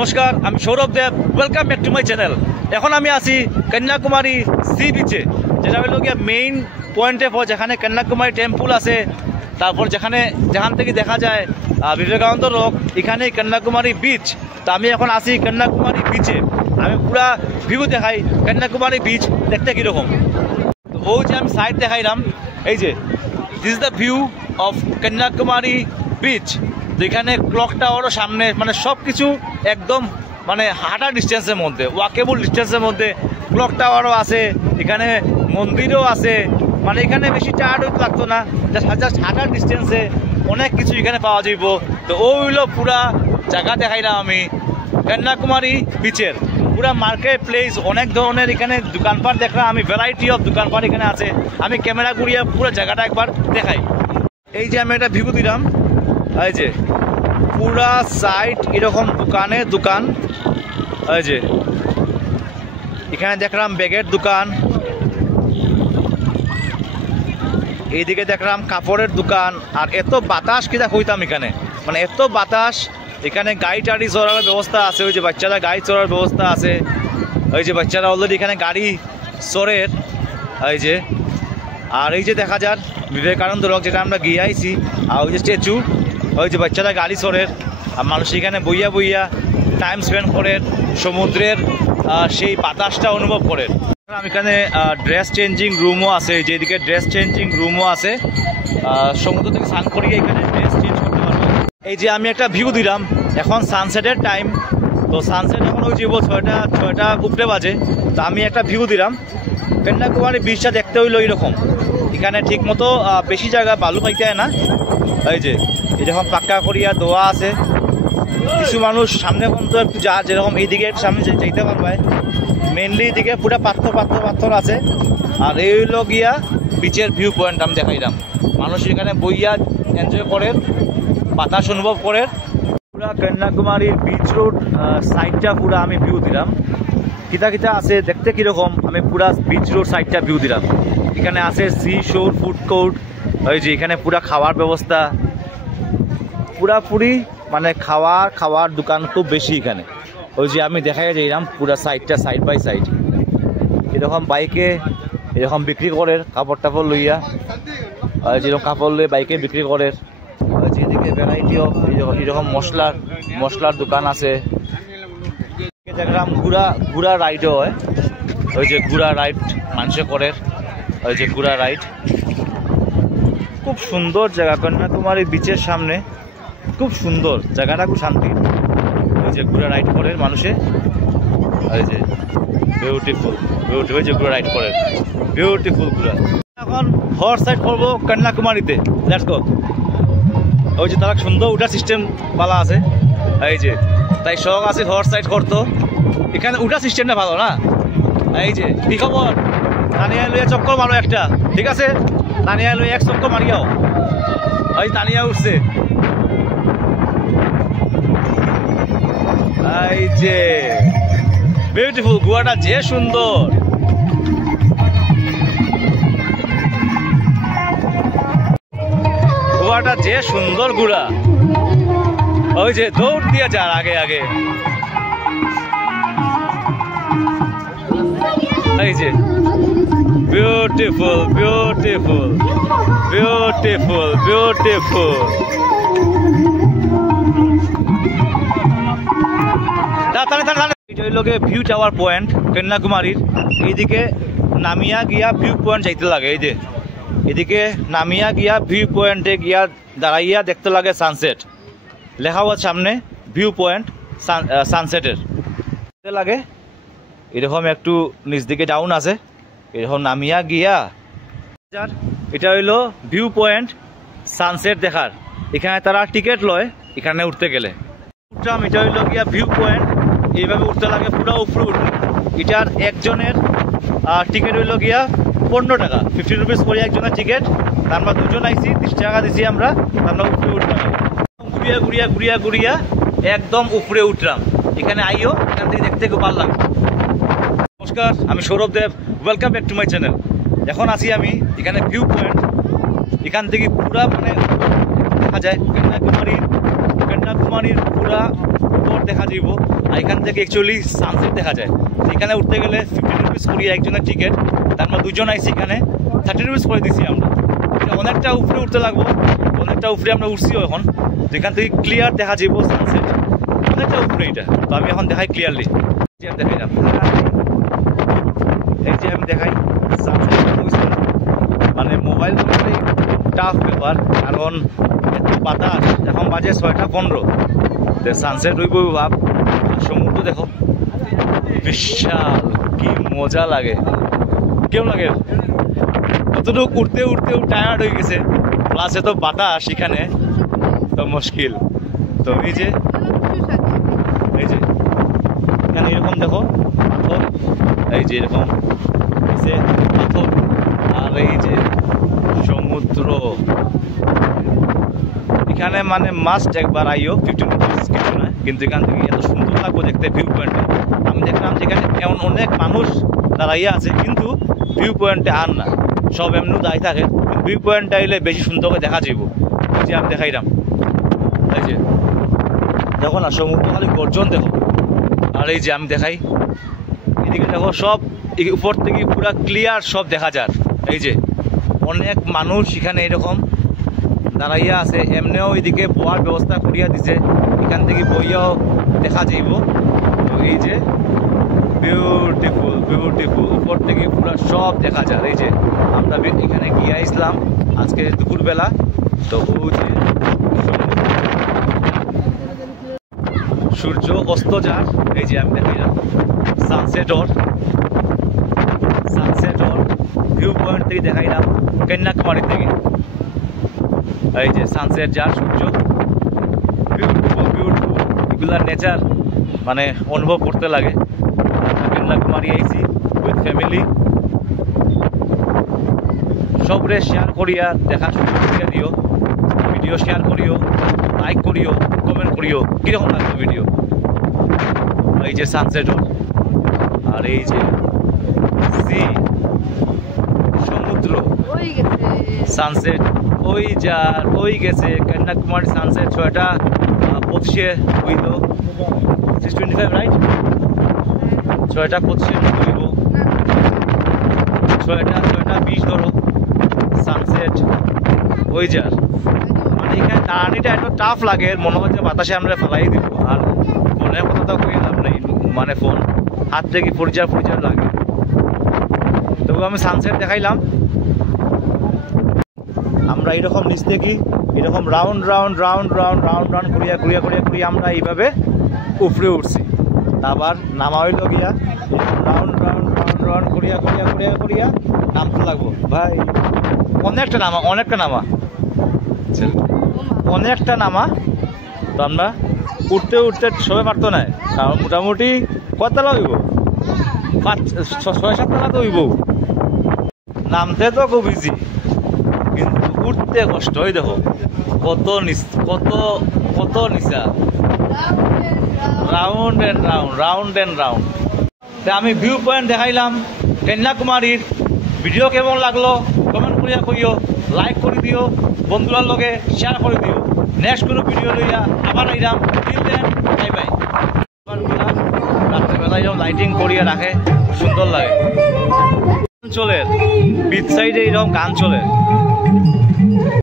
নমস্কার, আমি Sourav Dev. Welcome back to my channel. এখন আমি আছি কন্যাকুমারী সি বিচে, যেটা হলো গিয়ে মেইন পয়েন্টে, যেখানে কন্যাকুমারী টেম্পল আছে। তারপর যেখান থেকে দেখা যায় বিবেকানন্দ রক, এখানেই কন্যাকুমারী বিচ। তো আমি এখন আছি কন্যাকুমারী বিচে। আমি পুরা ভিউ দেখাই কন্যাকুমারী বিচ দেখতে কীরকম। তো ওই যে আমি সাইড দেখাইলাম, এই যে this is the view of Kanyakumari beach. তো এখানে ক্লক টাওয়ারও সামনে, মানে সব কিছু একদম মানে হাঁটার ডিস্টেন্সের মধ্যে, ওয়াকেবল ডিস্টেন্সের মধ্যে। ক্লক টাওয়ারও আছে, এখানে মন্দিরও আছে। মানে এখানে বেশি টায়ার্ড হইতে লাগতো না, জাস্ট হাঁটার ডিস্টেন্সে অনেক কিছু এখানে পাওয়া যাইব। তো ওইগুলো পুরা জায়গা দেখাইলাম আমি কন্যাকুমারী বিচের। পুরা মার্কেট প্লেস, অনেক ধরনের এখানে দোকানপাট দেখলাম আমি, ভ্যারাইটি অফ দোকানপাট এখানে আছে। আমি ক্যামেরা ঘুরিয়ে পুরো জায়গাটা একবার দেখাই। এই যে আমি একটা ভিউ দিলাম, এই যে পুরা সাইড এরকম দোকান। এই যে এখানে দেখলাম ব্যাগের দোকান, এইদিকে দেখলাম কাপড়ের দোকান। আর এত বাতাস কিনা হইতাম এখানে, মানে এত বাতাস। এখানে গাড়ি টাড়ি চড়ার ব্যবস্থা আছে, ওই যে বাচ্চারা গাড়ি চড়ার ব্যবস্থা আছে। ওই যে বাচ্চারা অলরেডি এখানে গাড়ি চড়ের। এই যে আর এই যে দেখা যার বিবেকানন্দ রক, যেটা আমরা গিয়ে আইছি। আর ওই যে স্ট্যাচু, ওই যে বাচ্চারা গাড়ি চড়ের। আর মানুষ এখানে বইয়া টাইম স্পেন্ড করে, সমুদ্রের সেই বাতাসটা অনুভব করে। এখানে ড্রেস চেঞ্জিং রুমও আছে, যেদিকে ড্রেস চেঞ্জিং রুমও আছে। সমুদ্র থেকে স্নান করিয়ে এখানে ড্রেস চেঞ্জ করতে পারবো। এই যে আমি একটা ভিউ দিলাম, এখন সানসেটের টাইম। তো সানসেট এখন ওই যে 6টা উপরে বাজে। তো আমি একটা ভিউ দিলাম। কন্যাকুমারী বিচটা দেখতে হইলো এইরকম। এখানে ঠিক মতো বেশি জায়গা বালু পাইতে হয় না। এই যে এরকম পাক্কা করিয়া দোয়া আছে। কিছু মানুষ সামনে পর্যন্ত একটু যেরকম এইদিকে সামনে যেতে পারবে। মেনলি এদিকে পুরো পাথর আছে। আর এই হইল গিয়া বিচের ভিউ পয়েন্ট আমি দেখাইলাম। মানুষ এখানে বইয়া এনজয় করে, বাতাস অনুভব করে। পুরা কন্যাকুমারীর বিচ রোড সাইডটা পুরা আমি ভিউ দিলাম। কিতা আছে দেখতে কীরকম, আমি পুরা বিচ রোড সাইডটা ভিউ দিলাম। এখানে আছে সি শোর ফুড কোর্ট। ওই যে এখানে পুরা খাওয়ার ব্যবস্থা, পুরাপুরি মানে খাওয়ার দোকান খুব বেশি এখানে। ওই যে আমি দেখাই যাইলাম পুরা সাইডটা, সাইড বাই সাইড এরকম বাইকে এরকম বিক্রি করে কাপড় টাপড় লইয়া। যেরকম কাপড় লইয়া বাইকে বিক্রি করে। যেদিকে ভ্যারাইটি অফ এরকম মশলার দোকান আছে। দেখলাম ঘোড়া রাইডও হয়। ওই যে ঘোড়া রাইড মানুষে করে। ওই যে ঘোড়া রাইড, খুব সুন্দর জায়গা কন্যাকুমারী বিচের সামনে। খুব সুন্দর জায়গাটা, খুব শান্তি। ওই যে ঘোড়া রাইড করে মানুষে। ওই যে বিউটিফুল ওই যে ঘোড়া রাইড করে, বিউটিফুল ঘোড়া। এখন হর্স রাইড করবো কন্যাকুমারীতে। Let's go. ওই যে তারা সুন্দর উঠার সিস্টেম ভালো আছে। এই যে তাই শখ আছে হর্স রাইড করতো। এখানে উঠার সিস্টেমটা ভালো না। এই যে কি খবর, তানিয়া লইয়া চক্কর মারো একটা, ঠিক আছে? তানিয়া লইয়া এক চক্কর মারিয়াও। ওই তানিয়া উঠছে। এই যে বিউটিফুল গোয়াটা, যে সুন্দর। গোয়াটা যে সুন্দর ঘোড়া। ওই যে দৌড় দিয়ে যার আগে। এই যে বিউটিফুল। ভিউ টাওয়ার পয়েন্ট কন্যাকুমারীর। এইদিকে নামিয়া গিয়া ভিউ পয়েন্ট যাইতে লাগে। এই যে এদিকে নামিয়া গিয়া ভিউ পয়েন্টে গিয়া দাঁড়াইয়া দেখতে লাগে সানসেট। লেখা হওয়ার সামনে ভিউ পয়েন্ট সানসেটের লাগে। এরকম একটু নিচ দিকে ডাউন আছে, এরকম নামিয়া গিয়া। এটা হইলো ভিউ পয়েন্ট সানসেট দেখার। এখানে তারা টিকিট লয় এখানে উঠতে গেলে। এটা হইলো গিয়া ভিউ পয়েন্ট, এইভাবে উঠতে লাগে পুরো উপরে উঠবে। এটার একজনের টিকিট হইলো গিয়া 15 টাকা, 50 রুপিস করে একজনের টিকিট। আমরা দুজন আইছি, 30 টাকা দিছি আমরা উপরে উঠলাম। ঘুরিয়া একদম উপরে উঠলাম। এখানে আইও, এখান থেকে দেখতে খুব ভালো লাগবে। নমস্কার, আমি Sourav Dev. Welcome back to my channel. এখন আছি আমি এখানে ভিউ পয়েন্ট। এখান থেকে পুরা মানে দেখা যায় কন্যাকুমারীর পুরা উপর ক্লিয়ার দেখা যাইব। আর এখান থেকে অ্যাকচুয়ালি সানসেট দেখা যায়। এখানে উঠতে গেলে 50 রুপিস করি একজনের টিকিট, তার আমরা দুজন আইছি, এখানে 30 রুপিস করে দিছি আমরা। অনেকটা উপরে উঠতে লাগবো, অনেকটা উপরে আমরা উঠছিও এখন। যেখান থেকে ক্লিয়ার দেখা যাইব সানসেট, অনেকটা উপরে এটা। তো আমি এখন দেখাই ক্লিয়ারলি, দেখাই না, এই যে আমি দেখাই সানসেট। মানে মোবাইল ফোনটাই টাফ ব্যাপার, কারণ এত বাতাস। এখন বাজে 6:15, সানসেট হইব ভাব। সমুদ্র দেখো বিশাল, কি মজা লাগে। কেমন লাগে? কতটুকু উঠতে উঠতে টায়ার্ড হয়ে গেছে, প্লাস এত বাতাস এখানে, তো মুশকিল। তো এই যে এখানে এরকম দেখো পাথর, এই যে এরকম পাথর, আর এই যে সমুদ্র। এখানে মানে মাস্ট একবার আইও, 15 রুপিস কিছু নয়, কিন্তু এখান থেকে এত সুন্দর লাগবে দেখতে ভিউ পয়েন্টটা। আমি দেখলাম যেখানে এমন অনেক মানুষ দাঁড়াইয়া আছে, কিন্তু ভিউ পয়েন্টে আর না, সব এমনি দাঁড়িয়ে থাকে। ভিউ পয়েন্টটা এলে বেশি সুন্দর করে দেখা যাইব। এই যে আমি দেখাইলাম, এই যে দেখো না সমুদ্র, খালি গর্জন দেখো। আর এই যে আমি দেখাই, এদিকে দেখো সব উপর থেকে পুরা ক্লিয়ার সব দেখা যায়। এই যে অনেক মানুষ এখানে এরকম দাঁড়াইয়া আছে, এমনিও এদিকে বয়ার ব্যবস্থা করিয়া দিছে, এখান থেকে বইয়াও দেখা যাইব। তো এই যে বিউটিফুল বিউটিফুল, উপর থেকে পুরা সব দেখা যায়। এই যে আমরা এখানে গিয়ে আসলাম আজকে দুপুরবেলা। তো ওই যে সূর্য অস্ত যার, এই যে আমি দেখাইলাম সানসেটর ভিউ পয়েন্ট থেকে দেখাইলাম কন্যাকুমারী থেকে। এই যে সানসেট যার, সূর্য, বিউটিফুল বিউটিফুল। এগুলার নেচার মানে অনুভব করতে লাগে। কন্যাকুমারী আইছি উইথ ফ্যামিলি, সবরে শেয়ার করিয়া দেখা শুরু করিয়া দিও, ভিডিও শেয়ার করিও, লাইক করিও, কমেন্ট করিও কীরকম লাগবে ভিডিও। এই যে সানসেটর, আর এই যে সি, সমুদ্র, সানসেট ওই যার ওই গেছে কন্যাকুমারী সানসেট 6:25 হইল, 6:25 রাইট, 6:25 হইব, 6:20 ধরো সানসেট ওই যার। মানে এখানে দাঁড়ানিটা এত টাফ লাগে, মনে হচ্ছে বাতাসে আমরা ফেলাই দিব। আর ফোনের কথা তো কই লাভ নেই, মানে ফোন হাত থেকে পরিচার লাগে। তবু আমি সানসেট দেখাইলাম। আমরা এইরকম নিচ থেকে এরকম round round round round round round ঘুরিয়া ঘুরিয়া ঘুরিয়া ঘুরিয়ে আমরা এইভাবে উপরে উঠছি। আবার নামা হইল গিয়া রাউন্ড রাউন্ড রাউন্ড রাউন্ড ঘুরিয়া ঘুরিয়া ঘুরিয়া ঘুরিয়া নামতে লাগবো। ভাই অনেকটা নামা, অনেকটা নামা, অনেকটা নামা। তো আমরা উঠতে উঠতে সবাই পারতো না, কারণ মোটামুটি কতলা হইব, 5-6-7 তলা তো হইব। নামতে তো খুব ইজি, কিন্তু উঠতে কষ্ট। ওই দেখো কত কত নিচা, round and round, round and round. তা আমি ভিউ পয়েন্ট দেখাইলাম কন্যাকুমারীর। ভিডিও কেমন লাগলো কমেন্ট করিয়া কইও, লাইক করে দিও, বন্ধুরার লগে শেয়ার করে দিও। নেক্সট কোনো ভিডিও লইয়া আবার আইলাম। Till then bye bye. রাত্রেবেলা এরকম লাইটিং করিয়া রাখে, সুন্দর লাগে। গান চলে বিচ সাইডে, এরকম গান চলে।